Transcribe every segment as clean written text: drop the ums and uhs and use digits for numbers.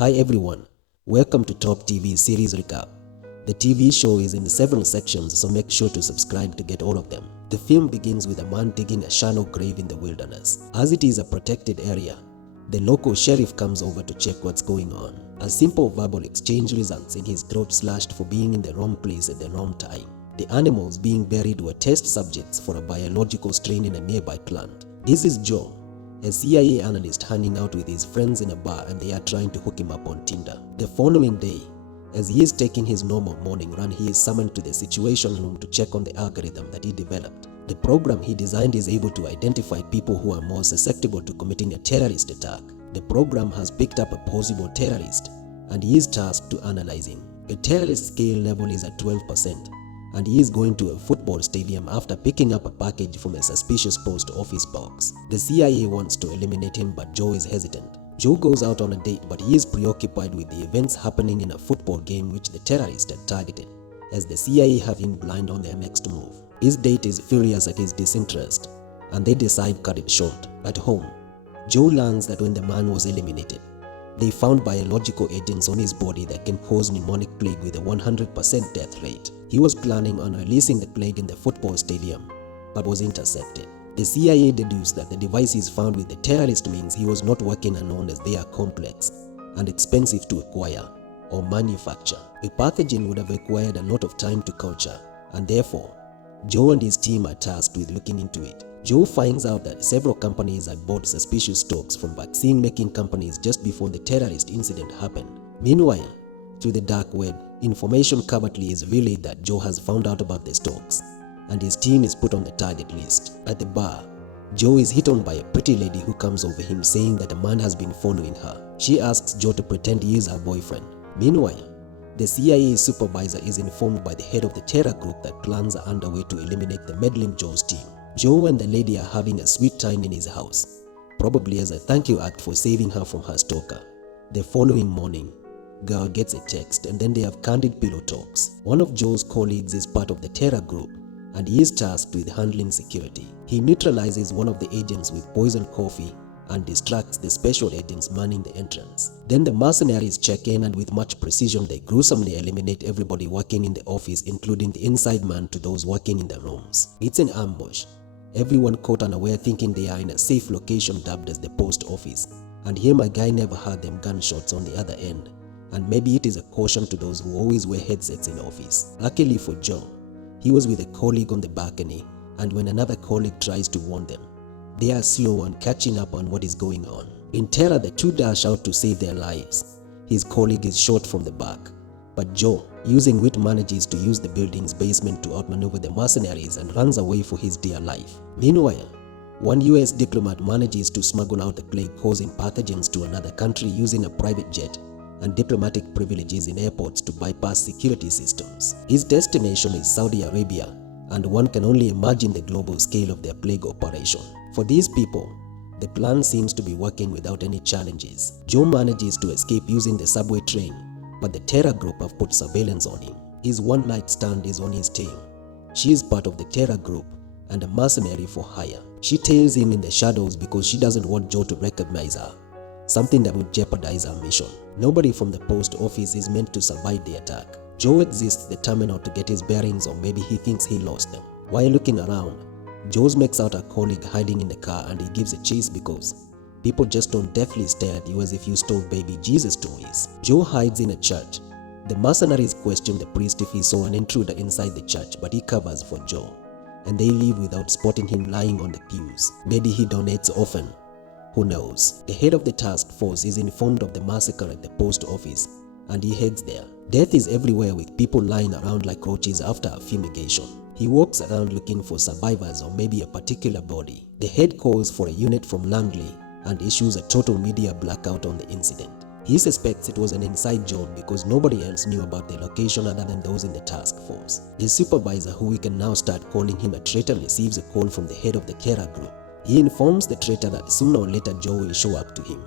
Hi everyone, welcome to Top TV Series Recap. The TV show is in several sections, so make sure to subscribe to get all of them. The film begins with a man digging a shallow grave in the wilderness. As it is a protected area, the local sheriff comes over to check what's going on. A simple verbal exchange results in his throat slashed for being in the wrong place at the wrong time. The animals being buried were test subjects for a biological strain in a nearby plant. This is Joe, a CIA analyst hanging out with his friends in a bar, and they are trying to hook him up on Tinder. The following day, as he is taking his normal morning run, he is summoned to the Situation Room to check on the algorithm that he developed. The program he designed is able to identify people who are more susceptible to committing a terrorist attack. The program has picked up a possible terrorist, and he is tasked to analyze him. The terrorist scale level is at 12%. And he is going to a football stadium after picking up a package from a suspicious post office box. The CIA wants to eliminate him, but Joe is hesitant. Joe goes out on a date, but he is preoccupied with the events happening in a football game which the terrorist had targeted, as the CIA have him blind on their next move. His date is furious at his disinterest, and they decide to cut it short. At home, Joe learns that when the man was eliminated, they found biological agents on his body that can cause pneumonic plague with a 100% death rate. He was planning on releasing the plague in the football stadium, but was intercepted. The CIA deduced that the devices found with the terrorist means he was not working alone, as they are complex and expensive to acquire or manufacture. The pathogen would have required a lot of time to culture, and therefore, Joe and his team are tasked with looking into it. Joe finds out that several companies had bought suspicious stocks from vaccine-making companies just before the terrorist incident happened. Meanwhile, through the dark web, information covertly is relayed that Joe has found out about the stocks, and his team is put on the target list. At the bar, Joe is hit on by a pretty lady who comes over him saying that a man has been following her. She asks Joe to pretend he is her boyfriend. Meanwhile, the CIA supervisor is informed by the head of the terror group that plans are underway to eliminate the meddling Joe's team. Joe and the lady are having a sweet time in his house, probably as a thank you act for saving her from her stalker. The following morning, girl gets a text, and then they have candid pillow talks. One of Joe's colleagues is part of the terror group, and he is tasked with handling security. He neutralizes one of the agents with poisoned coffee and distracts the special agents manning the entrance. Then the mercenaries check in, and with much precision they gruesomely eliminate everybody working in the office, including the inside man to those working in the rooms. It's an ambush. Everyone caught unaware, thinking they are in a safe location dubbed as the post office, and here my guy never heard them gunshots on the other end, and maybe it is a caution to those who always wear headsets in office. Luckily for Joe, he was with a colleague on the balcony, and when another colleague tries to warn them, they are slow on catching up on what is going on. In terror, the two dash out to save their lives. His colleague is shot from the back, but Joe, using wit, manages to use the building's basement to outmaneuver the mercenaries and runs away for his dear life. Meanwhile, one US diplomat manages to smuggle out the plague causing pathogens to another country using a private jet and diplomatic privileges in airports to bypass security systems. His destination is Saudi Arabia, and one can only imagine the global scale of their plague operation. For these people, the plan seems to be working without any challenges. Joe manages to escape using the subway train, but the terror group have put surveillance on him. His one-night stand is on his tail. She is part of the terror group and a mercenary for hire. She tails him in the shadows because she doesn't want Joe to recognize her, something that would jeopardize her mission. Nobody from the post office is meant to survive the attack. Joe exits the terminal to get his bearings, or maybe he thinks he lost them. While looking around, Joe makes out a colleague hiding in the car, and he gives a chase because people just don't deathly stare at you as if you stole baby Jesus toys. Joe hides in a church. The mercenaries question the priest if he saw an intruder inside the church, but he covers for Joe, and they leave without spotting him lying on the pews. Maybe he donates often. Who knows? The head of the task force is informed of the massacre at the post office, and he heads there. Death is everywhere, with people lying around like roaches after a fumigation. He walks around looking for survivors or maybe a particular body. The head calls for a unit from Langley and issues a total media blackout on the incident. He suspects it was an inside job because nobody else knew about the location other than those in the task force. His supervisor, who we can now start calling him a traitor, receives a call from the head of the terror group. He informs the traitor that sooner or later Joe will show up to him,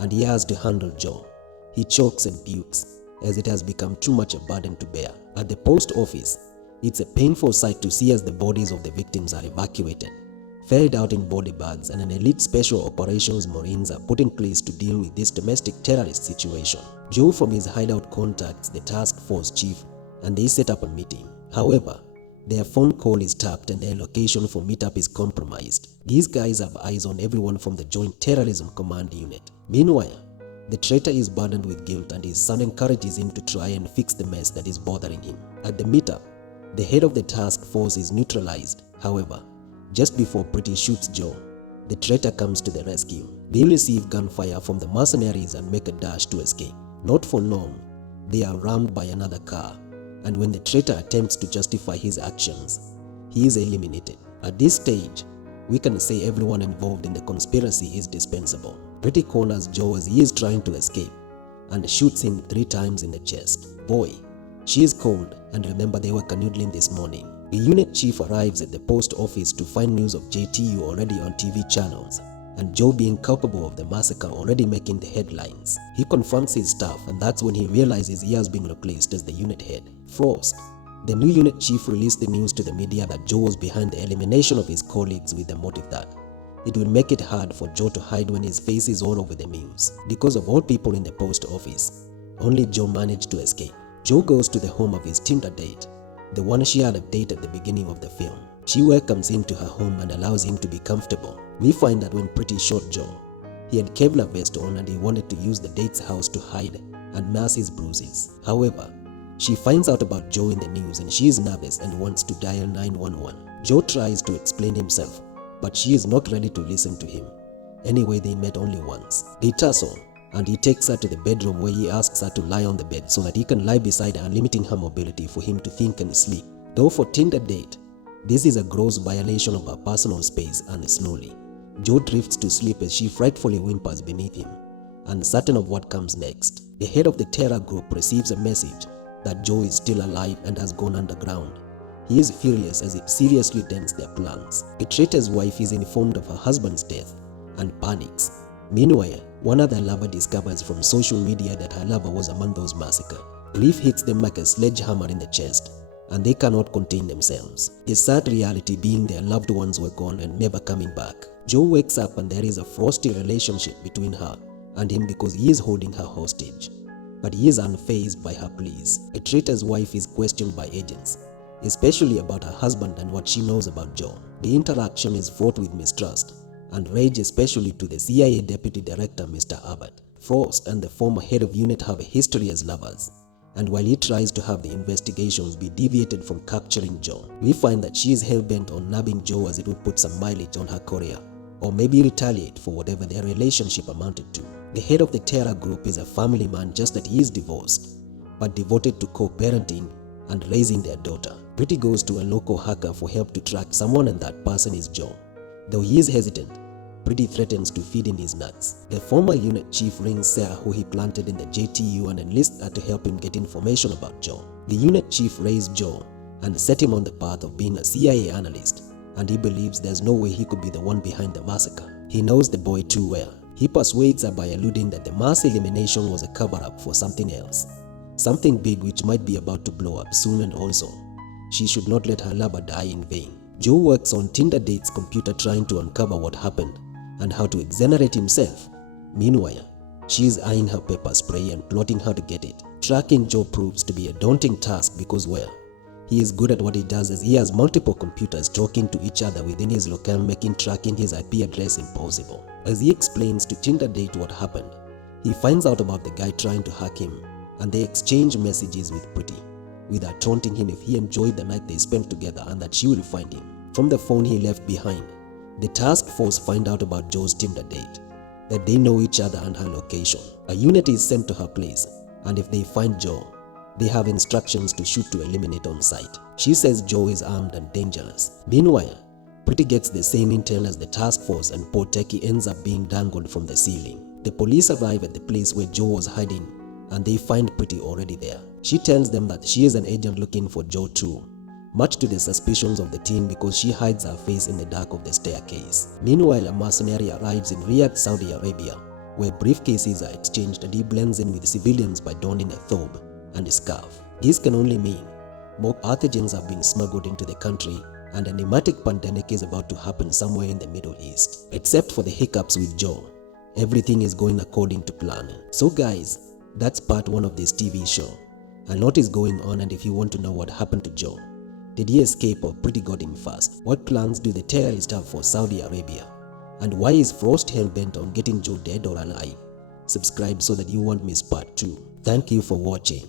and he has to handle Joe. He chokes and pukes, as it has become too much a burden to bear. At the post office, it's a painful sight to see as the bodies of the victims are evacuated, ferried out in body bags, and an elite special operations Marines are put in place to deal with this domestic terrorist situation. Joe from his hideout contacts the task force chief and they set up a meeting. However, their phone call is tapped and their location for meetup is compromised. These guys have eyes on everyone from the Joint Terrorism Command Unit. Meanwhile, the traitor is burdened with guilt and his son encourages him to try and fix the mess that is bothering him. At the meetup, the head of the task force is neutralized. However, just before Pretty shoots Joe, the traitor comes to the rescue. They receive gunfire from the mercenaries and make a dash to escape. Not for long, they are rammed by another car, and when the traitor attempts to justify his actions, he is eliminated. At this stage, we can say everyone involved in the conspiracy is dispensable. Pretty corners Joe as he is trying to escape and shoots him 3 times in the chest. Boy, she is cold, and remember they were canoodling this morning. The unit chief arrives at the post office to find news of JTU already on TV channels, and Joe being culpable of the massacre already making the headlines. He confronts his staff, and that's when he realizes he has been replaced as the unit head. Frost, the new unit chief, released the news to the media that Joe was behind the elimination of his colleagues with the motive that it would make it hard for Joe to hide when his face is all over the news. Because of all people in the post office, only Joe managed to escape. Joe goes to the home of his Tinder date, the one she had updated at the beginning of the film. She welcomes him to her home and allows him to be comfortable. We find that when Pretty shot Joe, he had Kevlar vest on and he wanted to use the date's house to hide and mask his bruises. However, she finds out about Joe in the news and she is nervous and wants to dial 911. Joe tries to explain himself, but she is not ready to listen to him. Anyway, they met only once. They tussle, and he takes her to the bedroom where he asks her to lie on the bed so that he can lie beside her, limiting her mobility for him to think and sleep. Though for Tinder date, this is a gross violation of her personal space, and slowly, Joe drifts to sleep as she frightfully whimpers beneath him. Uncertain of what comes next, the head of the terror group receives a message that Joe is still alive and has gone underground. He is furious as it seriously dents their plans. The traitor's wife is informed of her husband's death and panics. Meanwhile, one other lover discovers from social media that her lover was among those massacred. Grief hits them like a sledgehammer in the chest, and they cannot contain themselves. The sad reality being their loved ones were gone and never coming back. Joe wakes up and there is a frosty relationship between her and him because he is holding her hostage. But he is unfazed by her pleas. A traitor's wife is questioned by agents, especially about her husband and what she knows about Joe. The interaction is fraught with mistrust and rage, especially to the CIA Deputy Director Mr. Abbott. Frost and the former head of unit have a history as lovers, and while he tries to have the investigations be deviated from capturing Joe, we find that she is hell-bent on nabbing Joe as it would put some mileage on her career, or maybe retaliate for whatever their relationship amounted to. The head of the terror group is a family man, just that he is divorced, but devoted to co-parenting and raising their daughter. Pretty goes to a local hacker for help to track someone, and that person is Joe. Though he is hesitant, Pretty threatens to feed him his nuts. The former unit chief rings Sarah, who he planted in the JTU, and enlists her to help him get information about Joe. The unit chief raised Joe and set him on the path of being a CIA analyst, and he believes there's no way he could be the one behind the massacre. He knows the boy too well. He persuades her by alluding that the mass elimination was a cover-up for something else, something big which might be about to blow up soon, and also, she should not let her lover die in vain. Joe works on Tinder date's computer trying to uncover what happened and how to exonerate himself. Meanwhile, she is eyeing her pepper spray and plotting how to get it. Tracking Joe proves to be a daunting task because, well, he is good at what he does as he has multiple computers talking to each other within his locale, making tracking his IP address impossible. As he explains to Tinder date what happened, he finds out about the guy trying to hack him, and they exchange messages with Pretty, with her taunting him if he enjoyed the night they spent together and that she will find him. From the phone he left behind, the task force find out about Joe's Tinder date, that they know each other and her location. A unit is sent to her place, and if they find Joe, they have instructions to shoot to eliminate on sight. She says Joe is armed and dangerous. Meanwhile, Pretty gets the same intel as the task force, and poor Techie ends up being dangled from the ceiling. The police arrive at the place where Joe was hiding, and they find Pretty already there. She tells them that she is an agent looking for Joe too, much to the suspicions of the team because she hides her face in the dark of the staircase. Meanwhile, a mercenary arrives in Riyadh, Saudi Arabia, where briefcases are exchanged, and he blends in with civilians by donning a thobe and a scarf. This can only mean more pathogens have been smuggled into the country and a pneumatic pandemic is about to happen somewhere in the Middle East. Except for the hiccups with Joe, everything is going according to plan. So guys, that's part 1 of this TV show. A lot is going on, and if you want to know what happened to Joe, did he escape or pretty got him fast? What plans do the terrorists have for Saudi Arabia? And why is Frost hell-bent on getting Joe dead or alive? Subscribe so that you won't miss part 2. Thank you for watching.